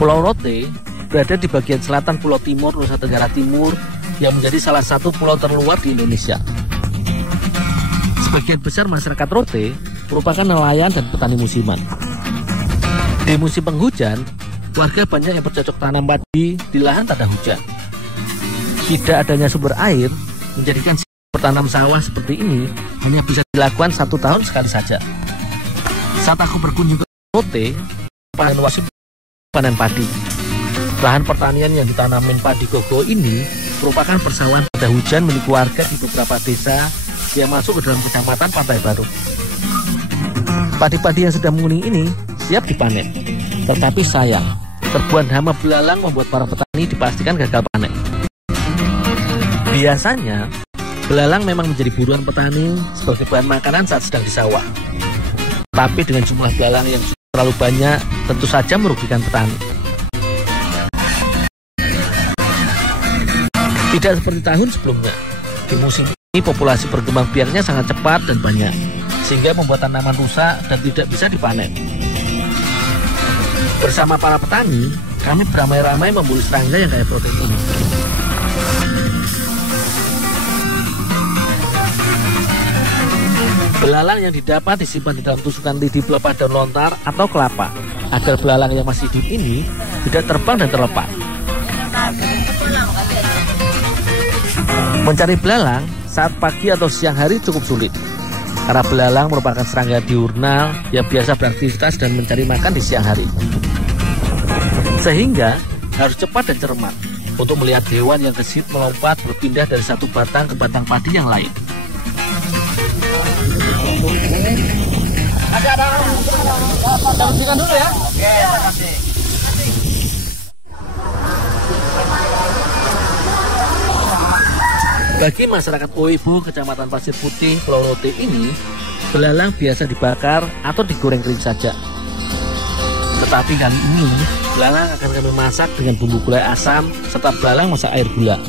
Pulau Rote berada di bagian selatan Pulau Timur, Nusa Tenggara Timur, yang menjadi salah satu pulau terluar di Indonesia. Sebagian besar masyarakat Rote merupakan nelayan dan petani musiman. Di musim penghujan, warga banyak yang bercocok tanam padi di lahan tak ada hujan. Tidak adanya sumber air menjadikan bertanam sawah seperti ini hanya bisa dilakukan 1 tahun sekali saja. Saat aku berkunjung ke Rote, panen wasit panen padi. Lahan pertanian yang ditanamin padi gogo ini merupakan persawahan pada hujan milik warga di beberapa desa yang masuk ke dalam kecamatan Pantai Baru. Padi-padi yang sudah menguning ini siap dipanen. Tetapi sayang, serbuan hama belalang membuat para petani dipastikan gagal panen. Biasanya, belalang memang menjadi buruan petani sebagai bahan makanan saat sedang di sawah. Tapi dengan jumlah belalang yang terlalu banyak, tentu saja merugikan petani. Tidak seperti tahun sebelumnya. Di musim ini populasi berkembang biaknya sangat cepat dan banyak, sehingga membuat tanaman rusak dan tidak bisa dipanen. Bersama para petani, kami beramai-ramai memburu serangga yang kaya protein ini. Belalang yang didapat disimpan di dalam tusukan lidi pelepah daun lontar atau kelapa, agar belalang yang masih hidup ini tidak terbang dan terlepas. Mencari belalang saat pagi atau siang hari cukup sulit, karena belalang merupakan serangga diurnal yang biasa beraktivitas dan mencari makan di siang hari. Sehingga harus cepat dan cermat untuk melihat hewan yang gesit melompat berpindah dari satu batang ke batang padi yang lain. Ada bersihkan dulu ya. Oke, terima kasih. Bagi masyarakat Oebo, Kecamatan Pasir Putih, Pulau Rote ini, belalang biasa dibakar atau digoreng kering saja. Tetapi kali ini, belalang akan kami masak dengan bumbu gulai asam serta belalang masak air gula.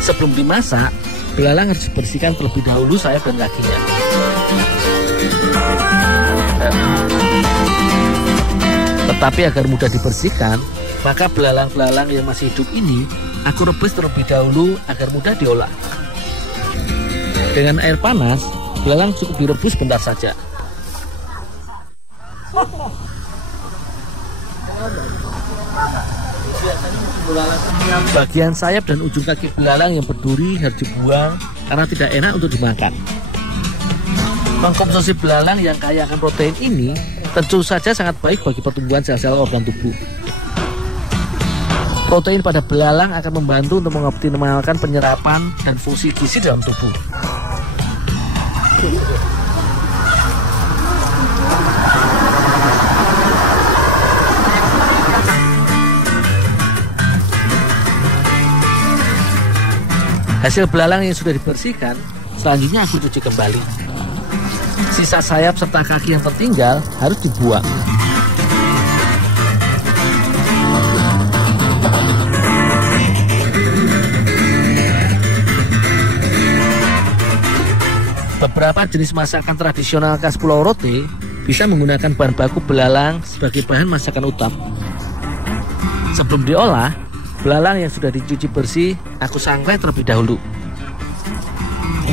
Sebelum dimasak, belalang harus dibersihkan terlebih dahulu sayap dan kakinya. Tetapi agar mudah dibersihkan, maka belalang-belalang yang masih hidup ini aku rebus terlebih dahulu agar mudah diolah. Dengan air panas, belalang cukup direbus bentar saja. Bagian sayap dan ujung kaki belalang yang berduri harus dibuang karena tidak enak untuk dimakan. Mengkonsumsi belalang yang kaya akan protein ini tentu saja sangat baik bagi pertumbuhan sel-sel organ tubuh. Protein pada belalang akan membantu untuk mengoptimalkan penyerapan dan fungsi gizi dalam tubuh. Hasil belalang yang sudah dibersihkan, selanjutnya aku cuci kembali. Sisa sayap serta kaki yang tertinggal harus dibuang. Beberapa jenis masakan tradisional khas Pulau Rote bisa menggunakan bahan baku belalang sebagai bahan masakan utama. Sebelum diolah, belalang yang sudah dicuci bersih aku sangrai terlebih dahulu.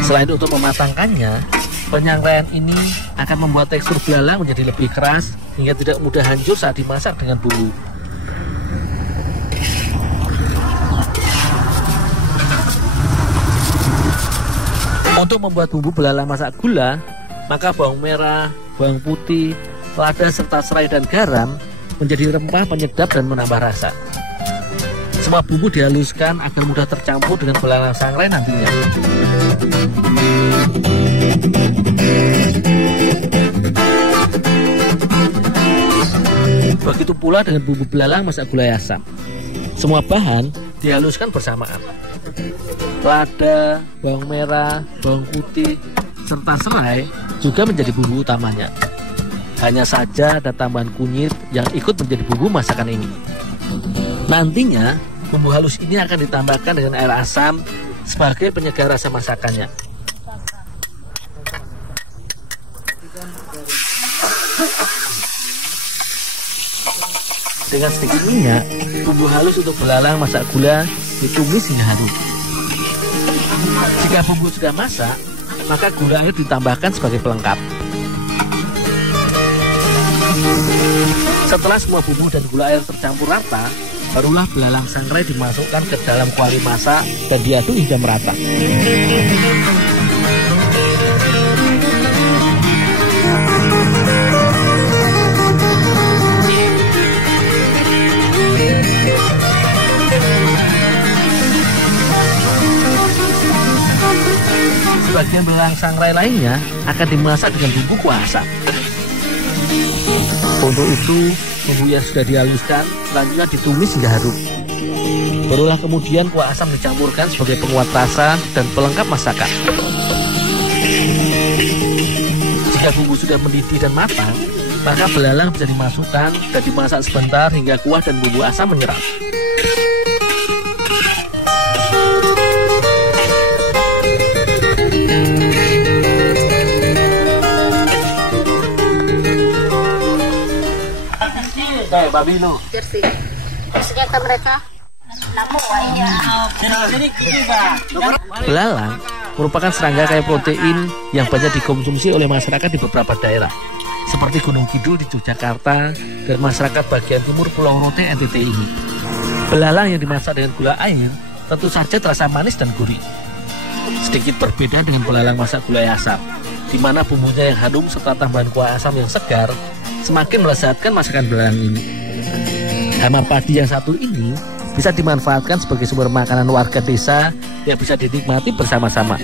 Selain untuk mematangkannya, penyangraian ini akan membuat tekstur belalang menjadi lebih keras hingga tidak mudah hancur saat dimasak dengan bumbu. Untuk membuat bumbu belalang masak gula, maka bawang merah, bawang putih, lada serta serai dan garam menjadi rempah penyedap dan menambah rasa. Semua bumbu dihaluskan agar mudah tercampur dengan belalang sangrai nantinya. Begitu pula dengan bumbu belalang masak gulai asam. Semua bahan dihaluskan bersamaan. Lada, bawang merah, bawang putih, serta serai juga menjadi bumbu utamanya. Hanya saja ada tambahan kunyit yang ikut menjadi bumbu masakan ini. Nantinya, bumbu halus ini akan ditambahkan dengan air asam sebagai penyegar rasa masakannya. Dengan sedikit minyak, bumbu halus untuk belalang masak gula ditumis hingga harum. Jika bumbu sudah masak, maka gula air ditambahkan sebagai pelengkap. Setelah semua bumbu dan gula air tercampur rata, barulah belalang sangrai dimasukkan ke dalam kuali masak dan diaduk hingga merata. Sebagian belalang sangrai lainnya akan dimasak dengan bumbu kuah asam. Untuk itu, bumbu yang sudah dihaluskan selanjutnya ditumis hingga harum. Barulah kemudian kuah asam dicampurkan sebagai penguat rasa dan pelengkap masakan. Jika bumbu sudah mendidih dan matang, maka belalang bisa dimasukkan dan dimasak sebentar hingga kuah dan bumbu asam menyerap. Babino. Belalang merupakan serangga kaya protein yang banyak dikonsumsi oleh masyarakat di beberapa daerah, seperti Gunung Kidul di Yogyakarta dan masyarakat bagian timur Pulau Rote NTT ini. Belalang yang dimasak dengan gula air tentu saja terasa manis dan gurih. Sedikit berbeda dengan belalang masak gulai asam, di mana bumbunya yang harum serta tambahan kuah asam yang segar semakin melezatkan masakan belalang ini. Hama padi yang satu ini bisa dimanfaatkan sebagai sumber makanan warga desa yang bisa dinikmati bersama-sama.